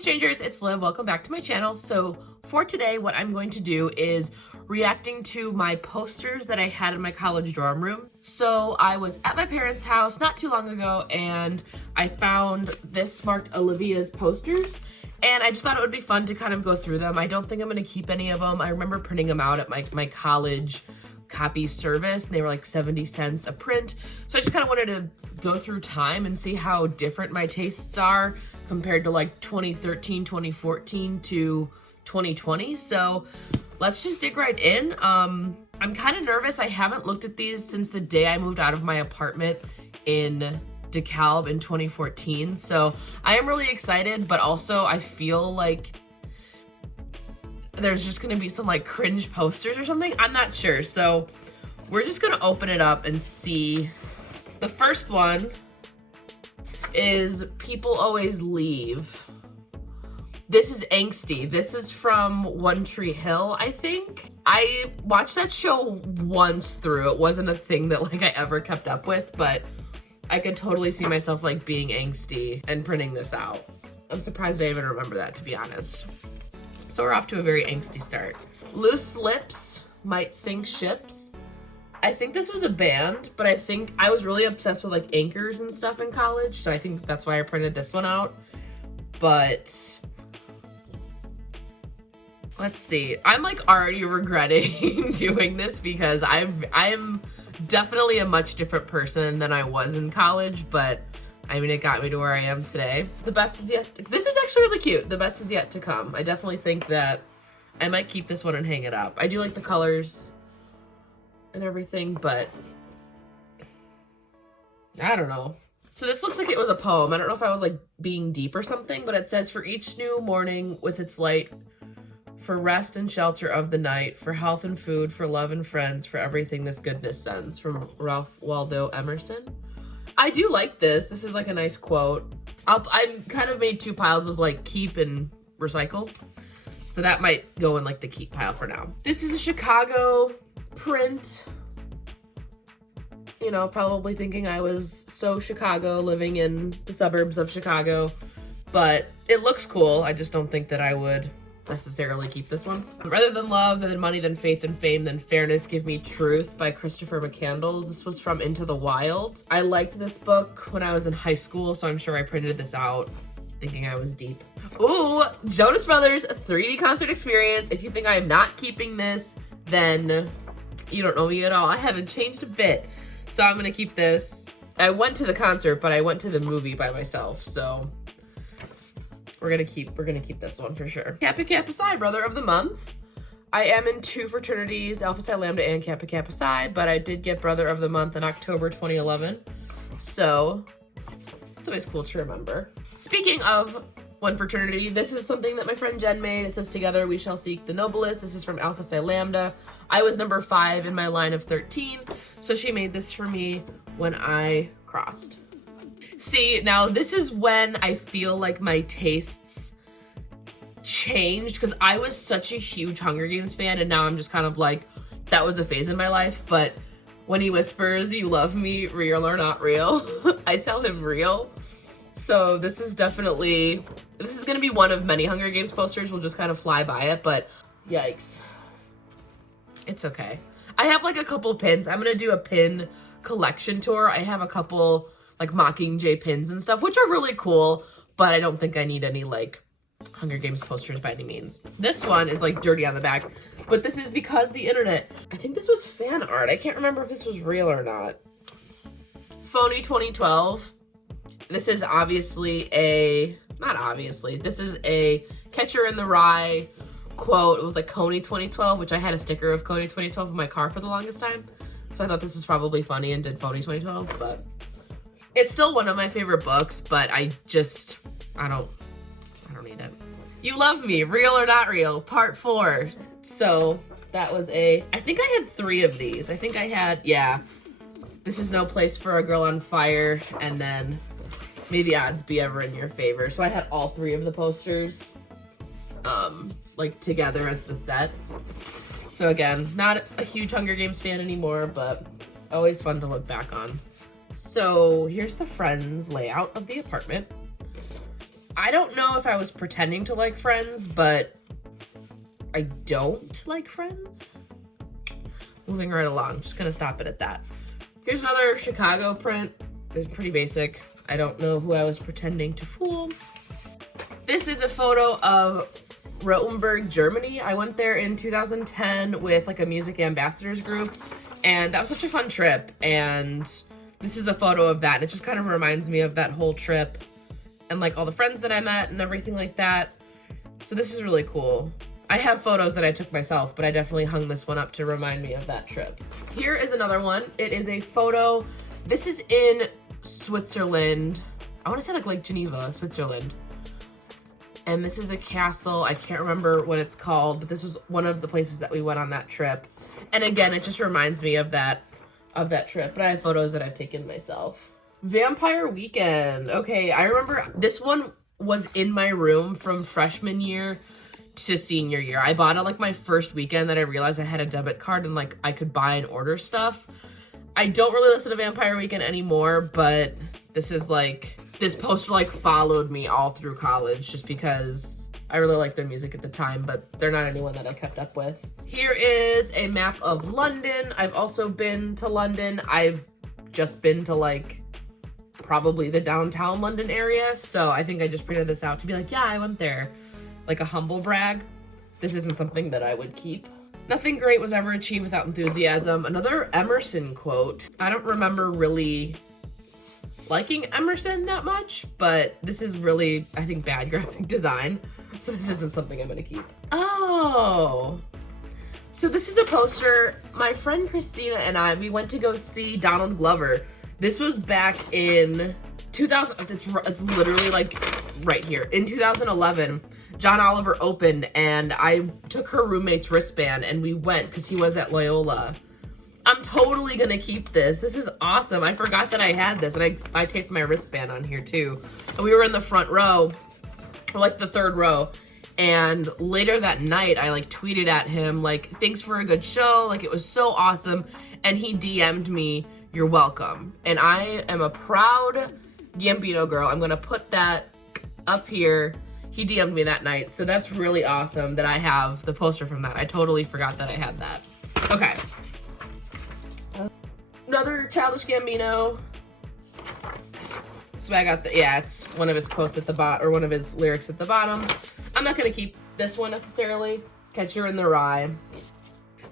strangers, it's Liv. Welcome back to my channel. So for today, what I'm going to do is reacting to my posters that I had in my college dorm room. So I was at my parents' house not too long ago and I found this marked Olivia's posters and I just thought it would be fun to kind of go through them. I don't think I'm gonna keep any of them. I remember printing them out at my college copy service and they were like 70 cents a print. So I just kind of wanted to go through time and see how different my tastes are compared to like 2013, 2014 to 2020. So let's just dig right in. I'm kind of nervous. I haven't looked at these since the day I moved out of my apartment in DeKalb in 2014. So I am really excited, but also I feel like there's just gonna be some like cringe posters or something. I'm not sure. So we're just gonna open it up and see. The first one is People Always Leave. This is angsty. This is from One Tree Hill, I think. I watched that show once through. It wasn't a thing that like I ever kept up with, but I could totally see myself like being angsty and printing this out. I'm surprised I even remember that, to be honest. So we're off to a very angsty start. Loose Lips Might Sink Ships. I think this was a band, but I think I was really obsessed with like anchors and stuff in college, so I think that's why I printed this one out. But let's see. I'm like already regretting doing this because I'm definitely a much different person than I was in college, but I mean, it got me to where I am today. The best is yet. This is actually really cute. The best is yet to come. I definitely think that I might keep this one and hang it up. I do like the colors and everything, but I don't know. So this looks like it was a poem. I don't know if I was like being deep or something, but it says, for each new morning with its light, for rest and shelter of the night, for health and food, for love and friends, for everything this goodness sends, from Ralph Waldo Emerson. I do like this. This is like a nice quote. I kind of made two piles of like keep and recycle. So that might go in like the keep pile for now. This is a Chicago print. You know, probably thinking I was so Chicago, living in the suburbs of Chicago, but it looks cool. I just don't think that I would necessarily keep this one. Rather than love, than money, than faith and fame, than fairness, give me truth by Christopher McCandless. This was from Into the Wild. I liked this book when I was in high school, so I'm sure I printed this out thinking I was deep. Ooh, Jonas Brothers 3D concert experience. If you think I am not keeping this, then you don't know me at all. I haven't changed a bit. So I'm gonna keep this. I went to the concert, but I went to the movie by myself, so we're gonna keep this one for sure. Kappa Kappa Psi, Brother of the Month. I am in two fraternities, Alpha Psi Lambda and Kappa Kappa Psi, but I did get Brother of the Month in October 2011. So it's always cool to remember. Speaking of one fraternity, this is something that my friend Jen made. It says, together we shall seek the noblest. This is from Alpha Psi Lambda. I was number 5 in my line of 13, so she made this for me when I crossed. See, now this is when I feel like my tastes changed, because I was such a huge Hunger Games fan, and now I'm just kind of like, that was a phase in my life. But when he whispers, you love me, real or not real, I tell him real. So this is gonna be one of many Hunger Games posters. We'll just kind of fly by it, but yikes. It's okay. I have like a couple pins. I'm gonna do a pin collection tour. I have a couple like Mockingjay pins and stuff, which are really cool, but I don't think I need any like Hunger Games posters by any means. This one is like dirty on the back, but this is because the internet. I think this was fan art. I can't remember if this was real or not. Phony 2012. This is this is a Catcher in the Rye quote. It was like Coney 2012, which I had a sticker of Coney 2012 in my car for the longest time. So I thought this was probably funny and did Phony 2012, but it's still one of my favorite books, but I don't need it. You Love Me, Real or Not Real, part 4. So that was I think I had 3 of these. I think I had, yeah. This is No Place for a Girl on Fire, and then May the Odds Be Ever in Your Favor. So I had all 3 of the posters, like together as the set. So again, not a huge Hunger Games fan anymore, but always fun to look back on. So here's the friends layout of the apartment. I don't know if I was pretending to like Friends, but I don't like Friends. Moving right along, just gonna stop it at that. Here's another Chicago print. It's pretty basic. I don't know who I was pretending to fool. This is a photo of Rothenburg, Germany. I went there in 2010 with like a music ambassadors group, and that was such a fun trip. And this is a photo of that, and it just kind of reminds me of that whole trip and like all the friends that I met and everything like that. So this is really cool. I have photos that I took myself, but I definitely hung this one up to remind me of that trip. Here is another one. It is a photo. This is in Switzerland. I want to say like Lake Geneva, Switzerland. And this is a castle. I can't remember what it's called, but this was one of the places that we went on that trip. And again, it just reminds me of that trip, but I have photos that I've taken myself. Vampire Weekend. Okay, I remember this one was in my room from freshman year to senior year. I bought it like my first weekend that I realized I had a debit card and like I could buy and order stuff. I don't really listen to Vampire Weekend anymore, but this is like, this poster like followed me all through college just because I really liked their music at the time, but they're not anyone that I kept up with. Here is a map of London. I've also been to London. I've just been to like probably the downtown London area. So I think I just printed this out to be like, yeah, I went there. Like a humble brag. This isn't something that I would keep. Nothing great was ever achieved without enthusiasm. Another Emerson quote. I don't remember really liking Emerson that much, but this is really, I think, bad graphic design. So this isn't something I'm gonna keep. Oh. So this is a poster. My friend Christina and I, we went to go see Donald Glover. This was back in 2000, it's literally like right here. In 2011, John Oliver opened and I took her roommate's wristband and we went because he was at Loyola. I'm totally gonna keep this. This is awesome. I forgot that I had this, and I taped my wristband on here too. And we were in the front row, or like the third row. And later that night, I like tweeted at him like, thanks for a good show. Like it was so awesome. And he DM'd me, you're welcome. And I am a proud Gambino girl. I'm gonna put that up here. He DM'd me that night. So that's really awesome that I have the poster from that. I totally forgot that I had that. Okay. Another Childish Gambino. So I got the, yeah, it's one of his quotes at the bottom, or one of his lyrics at the bottom. I'm not gonna keep this one necessarily. Catcher in the Rye.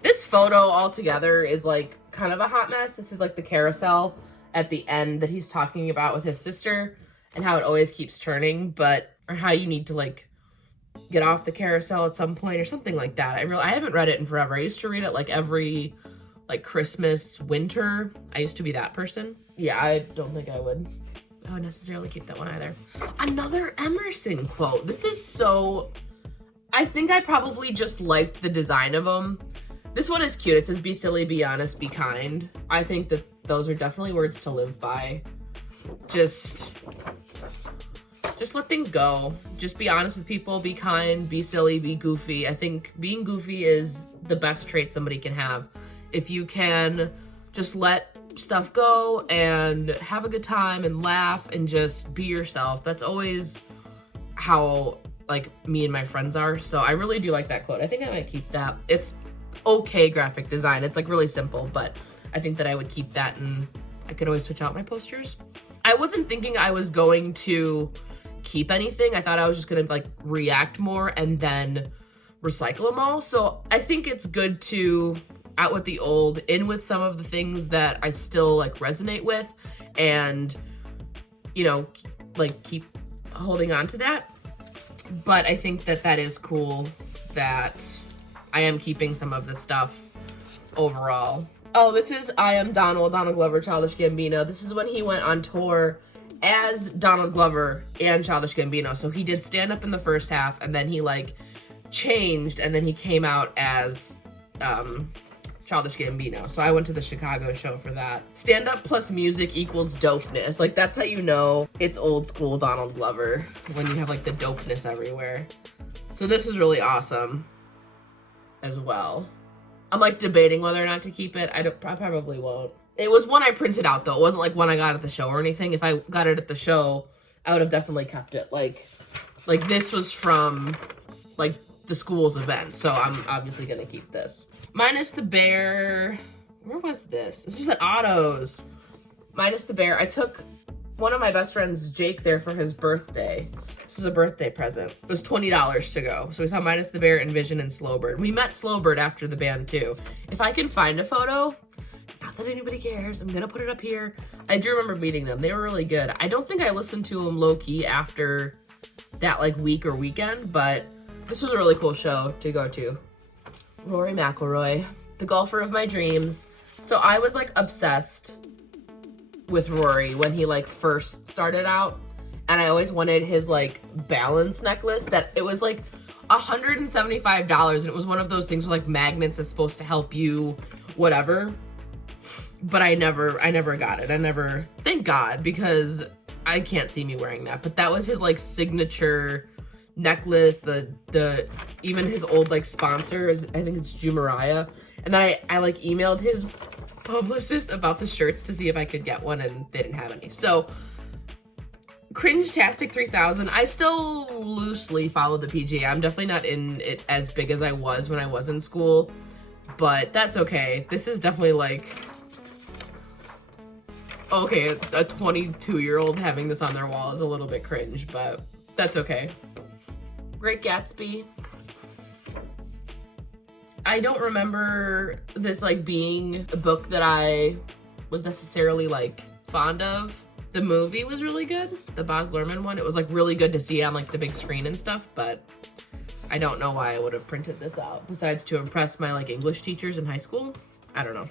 This photo altogether is like kind of a hot mess. This is like the carousel at the end that he's talking about with his sister and how it always keeps turning, but, or how you need to like get off the carousel at some point or something like that. I haven't read it in forever. I used to read it like every like Christmas, winter. I used to be that person. Yeah, I don't think I would necessarily keep that one either. Another Emerson quote. This is so, I think I probably just liked the design of them. This one is cute. It says, be silly, be honest, be kind. I think that those are definitely words to live by. Just let things go. Just be honest with people, be kind, be silly, be goofy. I think being goofy is the best trait somebody can have. If you can just let stuff go and have a good time and laugh and just be yourself. That's always how like me and my friends are. So I really do like that quote. I think I might keep that. It's okay graphic design. It's like really simple, but I think that I would keep that and I could always switch out my posters. I wasn't thinking I was going to keep anything. I thought I was just gonna like react more and then recycle them all. So I think it's good to out with the old, in with some of the things that I still like resonate with, and you know, like keep holding on to that. But I think that that is cool that I am keeping some of this stuff overall. Oh, this is I Am Donald Glover, Childish Gambino. This is when he went on tour as Donald Glover and Childish Gambino. So he did stand up in the first half and then he like changed and then he came out as Childish Gambino. So I went to the Chicago show for that. Stand up plus music equals dopeness. Like that's how you know it's old school Donald Glover, when you have like the dopeness everywhere. So this is really awesome as well. I'm like debating whether or not to keep it. I probably won't. It was one I printed out though. It wasn't like one I got at the show or anything. If I got it at the show I would have definitely kept it. Like this was from like the school's event, so I'm obviously gonna keep this. Minus the bear, where was this? This was at Otto's. Minus the bear, I took one of my best friends, Jake, there for his birthday. This is a birthday present. It was $20 to go. So we saw Minus the Bear, Envision, and Slowbird. We met Slowbird after the band too. If I can find a photo, not that anybody cares, I'm gonna put it up here. I do remember meeting them. They were really good. I don't think I listened to them low-key after that like week or weekend, but this was a really cool show to go to. Rory McIlroy, the golfer of my dreams. So I was like obsessed with Rory when he like first started out. And I always wanted his like balance necklace that it was like $175. And it was one of those things with like magnets that's supposed to help you, whatever. But I never got it. Thank God, because I can't see me wearing that. But that was his like signature necklace. The even his old like sponsor is, I think it's Jumeirah. And then I like emailed his publicist about the shirts to see if I could get one, and they didn't have any. So Cringe-tastic 3000. I still loosely follow the PGA. I'm definitely not in it as big as I was when I was in school, but that's okay. This is definitely like, okay, a 22-year-old having this on their wall is a little bit cringe, but that's okay. Great Gatsby. I don't remember this like being a book that I was necessarily like fond of. The movie was really good, the Baz Luhrmann one. It was like really good to see on like the big screen and stuff, but I don't know why I would have printed this out besides to impress my like English teachers in high school. I don't know.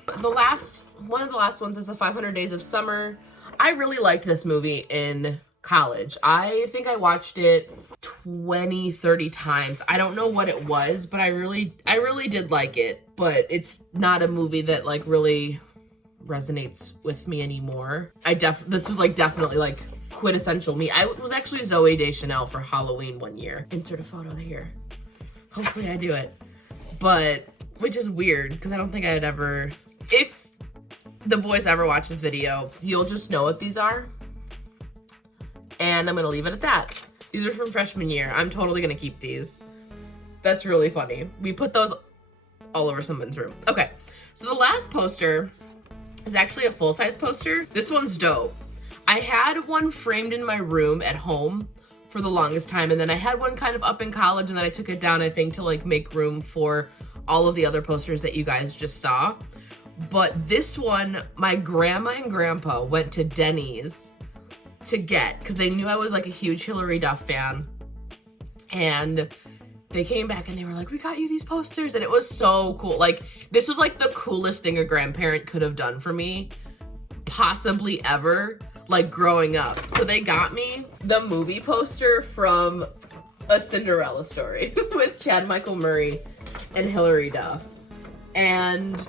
One of the last ones is the 500 Days of Summer. I really liked this movie in college. I think I watched it 20, 30 times. I don't know what it was, but I really did like it, but it's not a movie that like really resonates with me anymore. This was like definitely like quintessential me. I was actually Zoe Deschanel for Halloween one year. Insert a photo here. Hopefully I do it. But, which is weird because I don't think I'd ever, if the boys ever watch this video, you'll just know what these are. And I'm gonna leave it at that. These are from freshman year. I'm totally gonna keep these. That's really funny. We put those all over someone's room. Okay, so the last poster is actually a full-size poster. This one's dope. I had one framed in my room at home for the longest time, and then I had one kind of up in college, and then I took it down, I think, to like make room for all of the other posters that you guys just saw. But this one, my grandma and grandpa went to Denny's to get, because they knew I was like a huge Hilary Duff fan, and they came back and they were like, we got you these posters, and it was so cool. Like, this was like the coolest thing a grandparent could have done for me, possibly ever, like growing up. So they got me the movie poster from A Cinderella Story with Chad Michael Murray and Hilary Duff. And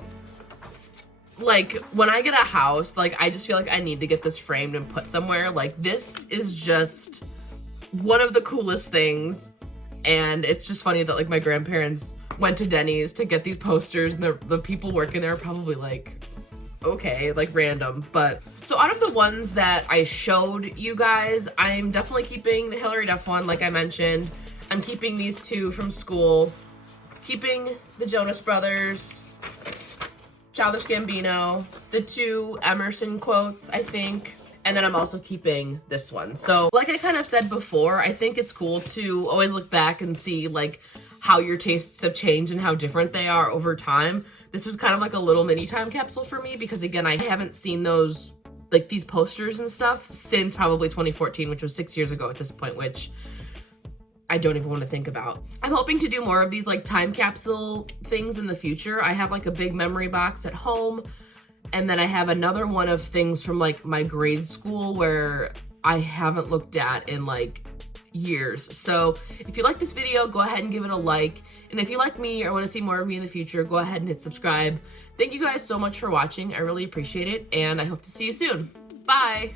like, when I get a house, like, I just feel like I need to get this framed and put somewhere. Like, this is just one of the coolest things. And it's just funny that like my grandparents went to Denny's to get these posters, and the people working there are probably like, okay, like random. But so out of the ones that I showed you guys, I'm definitely keeping the Hilary Duff one, like I mentioned. I'm keeping these two from school, keeping the Jonas Brothers, Childish Gambino, the two Emerson quotes, I think. And then I'm also keeping this one. So like I kind of said before, I think it's cool to always look back and see like how your tastes have changed and how different they are over time. This was kind of like a little mini time capsule for me because again, I haven't seen those, like these posters and stuff since probably 2014, which was 6 years ago at this point, which I don't even want to think about. I'm hoping to do more of these like time capsule things in the future. I have like a big memory box at home. And then I have another one of things from like my grade school where I haven't looked at in like years. So if you like this video, go ahead and give it a like. And if you like me or want to see more of me in the future, go ahead and hit subscribe. Thank you guys so much for watching. I really appreciate it. And I hope to see you soon. Bye.